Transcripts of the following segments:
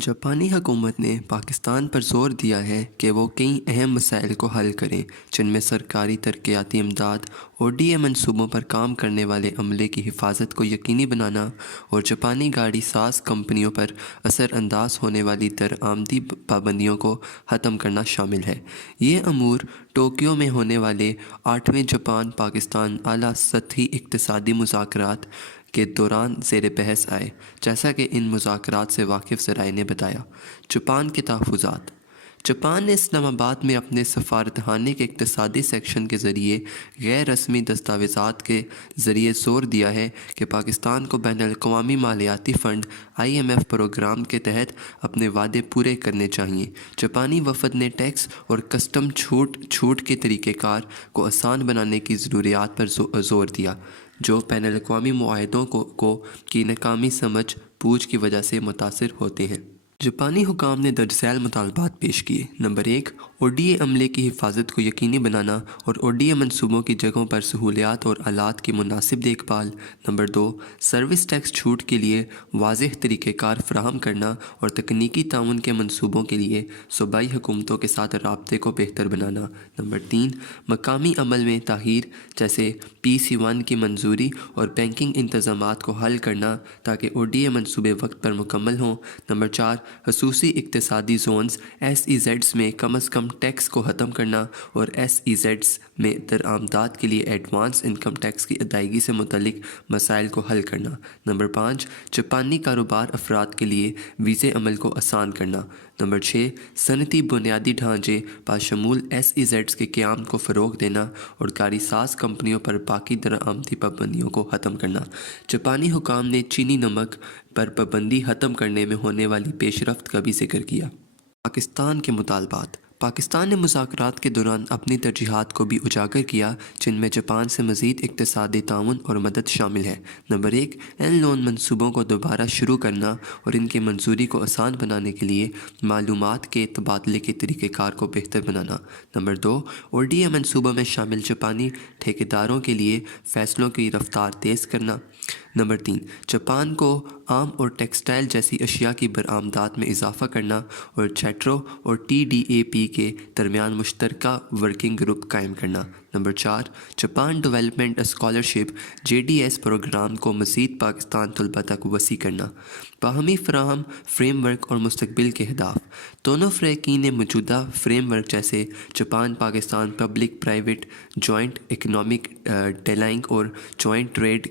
जापानी हुकूमत ने पाकिस्तान पर ज़ोर दिया है कि वो कई अहम मसाइल को हल करें, जिनमें सरकारी तरक्याती इमदाद, ओडीए मंसूबों पर काम करने वाले अमले की हिफाजत को यकीनी बनाना और जापानी गाड़ी साज़ कंपनियों पर असरअंदाज होने वाली दरआमदी पाबंदियों को ख़त्म करना शामिल है। ये अमूर टोक्यो में होने वाले 8वें जापान पाकिस्तान आला सतही इक़्तिसादी मुज़ाकरात के दौरान ज़ेर बहस आए, जैसा कि इन मुज़ाकरात से वाकिफ़ ज़राए ने बताया। जापान के तहफ़्फ़ुज़ात। जापान ने इस्लामाबाद में अपने सफारतखाने के इक़्तिसादी सेक्शन के ज़रिए गैर रस्मी दस्तावेज़ात के ज़रिए ज़ोर दिया है कि पाकिस्तान को बैनुल-अक़वामी मालियाती फ़ंड IMF प्रोग्राम के तहत अपने वादे पूरे करने चाहिए। जापानी वफ़द ने टैक्स और कस्टम छूट के तरीक़ेकार को आसान बनाने की ज़रूरियात पर ज़ोर दिया, जो बैनुल-अक़वामी मुआहदों की नाकामी समझ बूझ की वजह से मुतासिर होते हैं। जापानी हुकाम ने दर्ज झैल मुतालबात पेश किए। नंबर 1, ओडीए अमले की हिफाजत को यकीनी बनाना और ओडीए मंसूबों की जगहों पर सहूलियात और आलात की मुनासिब देखभाल। नंबर 2, सर्विस टैक्स छूट के लिए वाज़ेह तरीक़ेकार फ़राहम करना और तकनीकी ताउन के मंसूबों के लिए सूबाई हुकूमतों के साथ राब्ते को बेहतर बनाना। नंबर 3, मकामी अमल में ताहीर जैसे PC1 की मंजूरी और बैंकिंग इंतज़ामात को हल करना ताकि ओडीए मंसूबे वक्त पर मुकम्मल हों। नंबर 4, खसूसी इक़्तिसादी ज़ोन्स SEZs में कम अज़ कम टैक्स को ख़त्म करना और SEZs में दरआमदात के लिए एडवांस इनकम टैक्स की अदायगी से मुतल्लिक मसाइल को हल करना। नंबर 5, जापानी कारोबार अफराद के लिए वीज़े अमल को आसान करना। नंबर 6, सनती बुनियादी ढांचे बाशमूल SEZs के क़याम को फ़रोग़ देना और गाड़ी साज़ कंपनियों पर बाकी दरआमदी पाबंदियों को ख़त्म करना। जापानी हुकाम ने चीनी नमक पर पाबंदी ख़त्म करने में होने वाली पेशरफ्त का भी ज़िक्र किया। पाकिस्तान के मुतालबात। पाकिस्तान ने मुज़ाकरात के दौरान अपनी तरजीहात को भी उजागर किया, जिनमें जापान से मज़ीद इक़्तिसादी ताउन और मदद शामिल है। नंबर 1, एन लोन मंसूबों को दोबारा शुरू करना और इनकी मंजूरी को आसान बनाने के लिए मालूमात के तबादले के तरीक़ेकार को बेहतर बनाना। नंबर 2, ओडीए मंसूबों में शामिल जापानी ठेकेदारों के लिए फ़ैसलों की रफ्तार तेज़ करना। नंबर 3, जापान को आम और टेक्सटाइल जैसी अशिया की बरामदात में इजाफ़ा करना और चैट्रो और TDAP के दरमियान मुश्तरका वर्किंग ग्रुप कायम करना। Number 4, Japan development scholarship JDS programme को मज़ीद पाकिस्तान तलबा तक वसी करना। बाहमी फ़राहम फ्रेमवर्क और मुस्तकबिल के अहदाफ। दोनों फ़रीक़ीन ने मौजूदा फ्रेमवर्क जैसे Japan Pakistan public private joint economic delaying और जॉइंट ट्रेड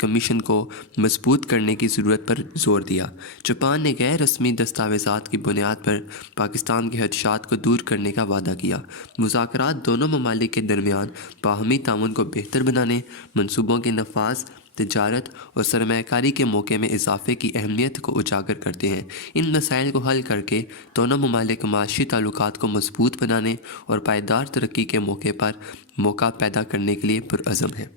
कमीशन को मजबूत करने की ज़रूरत पर ज़ोर दिया। जापान ने गैर रस्मी दस्तावेज़ात की बुनियाद पर पाकिस्तान के खदशात को दूर करने का वादा किया। मुज़ाकरात दोनों ममालिक के दरमियान बाहमी ताउन को बेहतर बनाने, मंसूबों के नफाज, तिजारत और सरमायाकारी के मौके में इजाफ़े की अहमियत को उजागर करते हैं। इन मसाइल को हल करके दोनों ममालिक माशी ताल्लुकात को मजबूत बनाने और पायदार तरक्की के मौका पैदा करने के लिए पुरअज़म हैं।